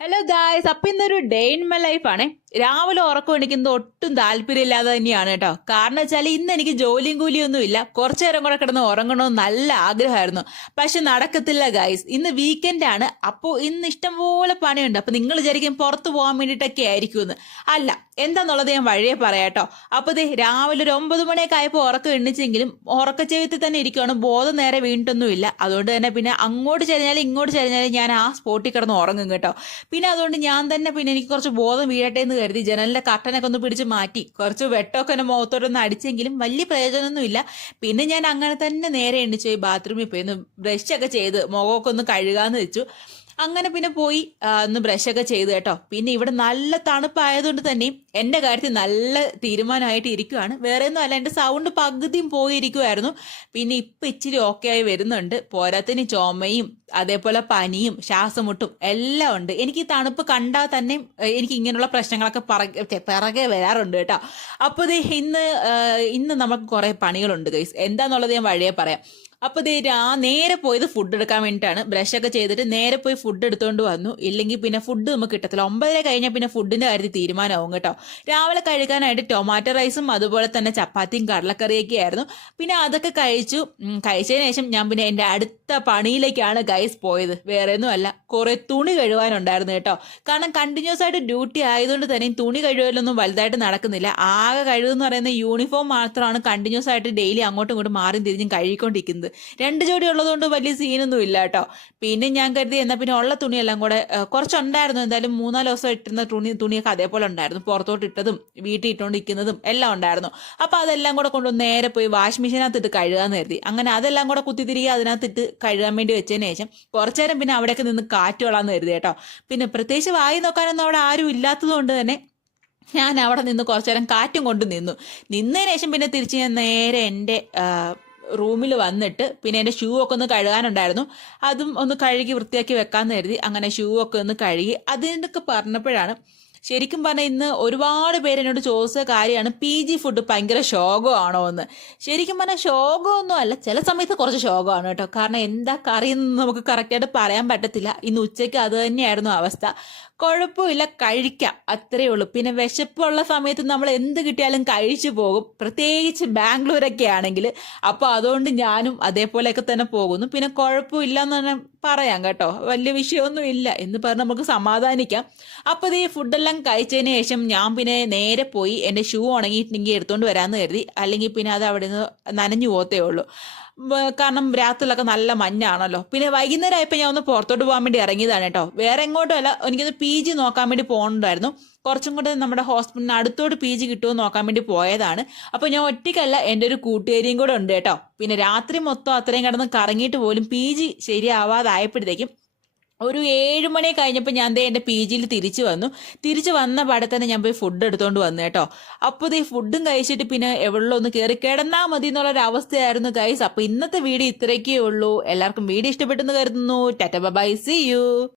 Hello guys അപ്പൊ ഇന്നൊരു day in my life ആണ്. രാവിലെ ഉറക്കം എണിക്കുന്നത് ഒട്ടും താല്പര്യമില്ലാതെ തന്നെയാണ് കേട്ടോ. കാരണം വെച്ചാൽ ഇന്ന് എനിക്ക് ജോലിയും കൂലിയൊന്നും ഇല്ല. കുറച്ചു നേരം കൂടെ കിടന്ന് ഉറങ്ങണമെന്ന് നല്ല ആഗ്രഹമായിരുന്നു. പക്ഷെ നടക്കത്തില്ല ഗായ്സ് ഇന്ന് വീക്കെൻഡ് ആണ്. അപ്പോൾ ഇന്ന് ഇഷ്ടംപോലെ പണിയുണ്ട്. അപ്പോൾ നിങ്ങൾ വിചാരിക്കും പുറത്ത് പോകാൻ വേണ്ടിയിട്ടൊക്കെ ആയിരിക്കും എന്ന് അല്ല എന്താന്നുള്ളത് ഞാൻ വഴിയെ പറയാട്ടോ അപ്പോൾ ദേ രാവിലെ ഒരു ഒമ്പത് മണിയൊക്കെ ആയപ്പോൾ ഉറക്കം എണ്ണിച്ചെങ്കിലും ഉറക്കച്ചെവിത്തിൽ തന്നെ ഇരിക്കുകയാണ് ബോധം നേരെ വീണിട്ടൊന്നുമില്ല അതുകൊണ്ട് തന്നെ പിന്നെ അങ്ങോട്ട് ചെരിഞ്ഞാലും ഇങ്ങോട്ട് ചെരിഞ്ഞാലും ഞാൻ ആ സ്പോട്ടിൽ കിടന്ന് ഉറങ്ങും കേട്ടോ. പിന്നെ അതുകൊണ്ട് ഞാൻ തന്നെ പിന്നെ എനിക്ക് കുറച്ച് ബോധം വീഴട്ടെ എന്ന് കരുതി ജനലിന്റെ കട്ടനൊക്കെ ഒന്ന് പിടിച്ച് മാറ്റി. കുറച്ച് വെട്ടമൊക്കെ എന്നെ മുഖത്തോടൊന്ന് അടിച്ചെങ്കിലും വലിയ പ്രയോജനമൊന്നുമില്ല. പിന്നെ ഞാൻ അങ്ങനെ തന്നെ നേരെ എണ്ണിച്ചു പോയി ബാത്റൂമിൽ പോയി ഒന്ന് ബ്രഷ് ഒക്കെ ചെയ്ത് മുഖമൊക്കെ ഒന്ന് കഴുകാന്ന് വെച്ചു. അങ്ങനെ പിന്നെ പോയി ഒന്ന് ബ്രഷ് ഒക്കെ ചെയ്തു കേട്ടോ. പിന്നെ ഇവിടെ നല്ല തണുപ്പായതുകൊണ്ട് തന്നെ എന്റെ കാര്യത്തിൽ നല്ല തീരുമാനമായിട്ട് ഇരിക്കുവാണ്. വേറെ ഒന്നും അല്ല എന്റെ സൗണ്ട് പകുതിയും പോയിരിക്കുമായിരുന്നു പിന്നെ ഇപ്പം ഇച്ചിരി ഓക്കെ ആയി വരുന്നുണ്ട്. പോരാത്തിന് ചുമയും അതേപോലെ പനിയും ശ്വാസമുട്ടും എല്ലാം ഉണ്ട്. എനിക്ക് ഈ തണുപ്പ് കണ്ടാൽ തന്നെ എനിക്ക് ഇങ്ങനെയുള്ള പ്രശ്നങ്ങളൊക്കെ പറ- ഛെ, പിറകെ വരാറുണ്ട് കേട്ടോ. അപ്പോൾ ഇത് ഇന്ന് ഇന്ന് നമുക്ക് കുറേ പണികളുണ്ട് ഗൈസ് എന്താന്നുള്ളത് ഞാൻ വഴിയെ പറയാം. അപ്പോൾ ദേ നേരെ പോയത് ഫുഡ് എടുക്കാൻ വേണ്ടിയിട്ടാണ്. ബ്രഷൊക്കെ ചെയ്തിട്ട് നേരെ പോയി ഫുഡ് എടുത്തുകൊണ്ട് വന്നു. ഇല്ലെങ്കിൽ പിന്നെ ഫുഡ് നമുക്ക് കിട്ടത്തില്ല. ഒമ്പതര കഴിഞ്ഞാൽ പിന്നെ ഫുഡിന്റെ കാര്യത്തിൽ തീരുമാനമാവും കേട്ടോ. രാവിലെ കഴിക്കാനായിട്ട് ടൊമാറ്റോ റൈസും അതുപോലെ തന്നെ ചപ്പാത്തിയും കടലക്കറിയൊക്കെ ആയിരുന്നു. പിന്നെ അതൊക്കെ കഴിച്ചു. കഴിച്ചതിന് ശേഷം ഞാൻ പിന്നെ എന്റെ അടുത്ത പണിയിലേക്കാണ് ഗൈസ് പോയത്. വേറെ ഒന്നും അല്ല കുറെ തുണി കഴുകാനുണ്ടായിരുന്നു കേട്ടോ. കാരണം കണ്ടിന്യൂസ് ആയിട്ട് ഡ്യൂട്ടി ആയതുകൊണ്ട് തന്നെ തുണി കഴുകലൊന്നും വലുതായിട്ട് നടക്കുന്നില്ല. ആകെ കഴുകുന്ന പറയുന്ന യൂണിഫോം മാത്രമാണ് കണ്ടിന്യൂസ് ആയിട്ട് ഡെയിലി അങ്ങോട്ടും ഇങ്ങോട്ടും മാറി തിരിഞ്ഞും കഴുകിക്കൊണ്ടിരിക്കുന്നത്. രണ്ട് ജോഡി ഉള്ളതുകൊണ്ട് വലിയ സീനൊന്നും ഇല്ല കേട്ടോ. പിന്നെ ഞാൻ കരുതി എന്നാൽ പിന്നെ ഉള്ള തുണിയെല്ലാം കൂടെ കുറച്ചുണ്ടായിരുന്നു. എന്തായാലും മൂന്നാൽ ദിവസം ഇട്ടിരുന്ന തുണി തുണിയൊക്കെ അതേപോലെ ഉണ്ടായിരുന്നു. പുറത്തോട്ട് ഇട്ടതും വീട്ടിൽ ഇട്ടുകൊണ്ടിരിക്കുന്നതും എല്ലാം ഉണ്ടായിരുന്നു. അപ്പോൾ അതെല്ലാം കൂടെ കൊണ്ടുവന്ന് നേരെ പോയി വാഷിംഗ് മെഷീനകത്ത് ഇട്ട് കഴുകാന്ന് കരുതി. അങ്ങനെ അതെല്ലാം കൂടെ കുത്തിത്തിരികെ അതിനകത്ത് ഇട്ട് കഴുകാൻ വേണ്ടി വെച്ചതിന് ശേഷം കുറച്ചു നേരം പിന്നെ അവിടെയൊക്കെ നിന്ന് കാറ്റ് കൊള്ളാന്ന് കരുതി കേട്ടോ. പിന്നെ പ്രത്യേകിച്ച് വായി നോക്കാനൊന്നും അവിടെ ആരും ഇല്ലാത്തതുകൊണ്ട് തന്നെ ഞാൻ അവിടെ നിന്ന് കുറച്ചു നേരം കാറ്റും കൊണ്ട് നിന്നു. നിന്നതിന് ശേഷം പിന്നെ തിരിച്ച് ഞാൻ നേരെ എന്റെ റൂമിൽ വന്നിട്ട് പിന്നെ എന്റെ ഷൂ ഒക്കെ ഒന്ന് കഴുകാനുണ്ടായിരുന്നു. അതും ഒന്ന് കഴുകി വൃത്തിയാക്കി വെക്കാമെന്ന് കരുതി അങ്ങനെ ഷൂ ഒക്കെ ഒന്ന് കഴുകി. അതിനൊക്കെ പറഞ്ഞപ്പോഴാണ് ശരിക്കും പറഞ്ഞാൽ ഇന്ന് ഒരുപാട് പേര് എന്നോട് ചോദിച്ച കാര്യമാണ് പി ജി ഫുഡ് ഭയങ്കര ശോകമാണോ എന്ന്. ശരിക്കും പറഞ്ഞാൽ ശോകമൊന്നും അല്ല ചില സമയത്ത് കുറച്ച് ശോകമാണ് കേട്ടോ. കാരണം എന്താ കറി എന്ന് നമുക്ക് കറക്റ്റായിട്ട് പറയാൻ പറ്റത്തില്ല. ഇന്ന് ഉച്ചയ്ക്ക് അത് തന്നെയായിരുന്നു അവസ്ഥ. കുഴപ്പമില്ല കഴിക്കാം. അത്രയേ ഉള്ളൂ. പിന്നെ വിശപ്പുള്ള സമയത്ത് നമ്മൾ എന്ത് കിട്ടിയാലും കഴിച്ചു പോകും. പ്രത്യേകിച്ച് ബാംഗ്ലൂരൊക്കെ ആണെങ്കിൽ. അപ്പോൾ അതുകൊണ്ട് ഞാനും അതേപോലെയൊക്കെ തന്നെ പോകുന്നു. പിന്നെ കുഴപ്പമില്ല എന്ന് തന്നെ പറയാം കേട്ടോ. വലിയ വിഷയമൊന്നും ഇല്ല എന്ന് പറഞ്ഞ് നമുക്ക് സമാധാനിക്കാം. അപ്പോൾ ഈ ഫുഡെല്ലാം കഴിച്ചതിന് ശേഷം ഞാൻ പിന്നെ നേരെ പോയി എന്റെ ഷൂ ഉണങ്ങിയിട്ടുണ്ടെങ്കിൽ എടുത്തുകൊണ്ട് വരാമെന്ന് കരുതി. അല്ലെങ്കിൽ പിന്നെ അത് അവിടെ നിന്ന് നനഞ്ഞു പോകത്തേ ഉള്ളൂ. കാരണം രാത്രിയിലൊക്കെ നല്ല മഞ്ഞാണല്ലോ. പിന്നെ വൈകുന്നേരം ആയപ്പോൾ ഞാൻ ഒന്ന് പുറത്തോട്ട് പോകാൻ വേണ്ടി ഇറങ്ങിയതാണ് കേട്ടോ. വേറെ എങ്ങോട്ടും അല്ല എനിക്കത് പി ജി നോക്കാൻ വേണ്ടി പോകണുണ്ടായിരുന്നു. കുറച്ചും കൂടെ നമ്മുടെ ഹോസ്പിറ്റലിന് അടുത്തോട്ട് പി ജി കിട്ടുമോ നോക്കാൻ വേണ്ടി പോയതാണ്. അപ്പോൾ ഞാൻ ഒറ്റയ്ക്കല്ല എന്റെ ഒരു കൂട്ടുകാരിയും കൂടെ ഉണ്ട് കേട്ടോ. പിന്നെ രാത്രി മൊത്തം അത്രയും കിടന്ന് കറങ്ങിയിട്ട് പോലും പി ജി ശരിയാവാതായപ്പോഴത്തേക്കും ഒരു ഏഴ് മണി കഴിഞ്ഞപ്പോൾ ഞാൻ ദേ എന്റെ പി ജിയിൽ തിരിച്ചു വന്നു. തിരിച്ചു വന്ന പാടെ തന്നെ ഞാൻ പോയി ഫുഡ് എടുത്തുകൊണ്ട് വന്നു കേട്ടോ. അപ്പോൾ ഈ ഫുഡും കഴിച്ചിട്ട് പിന്നെ എവിടെയുള്ള ഒന്ന് കയറി കിടന്നാൽ മതി എന്നുള്ളൊരു അവസ്ഥയായിരുന്നു ഗൈസ് അപ്പോൾ ഇന്നത്തെ വീഡിയോ ഇത്രയൊക്കെ ഉള്ളൂ. എല്ലാവർക്കും വീഡിയോ ഇഷ്ടപ്പെട്ടെന്ന് കരുതുന്നു. Tata by C U